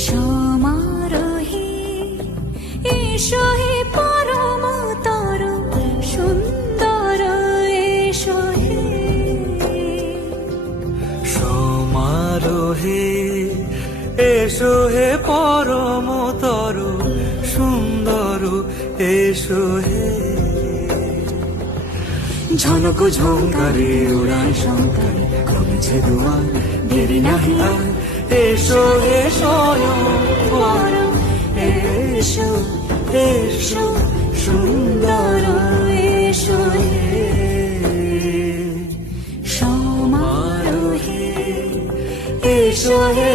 সমারোহে এসো হে পরমতর সুন্দর এসো হে সমারোহে এসো হে পরমতর সুন্দর এসো হে ঝনক ঝঙ্কারে উড়ায় শঙ্কারে খুলেছে দুয়ার দেরি নাহি আর এসো হে স্বয়ং বর এসো এসো সুন্দর এসো হে সমারোহে এসো হে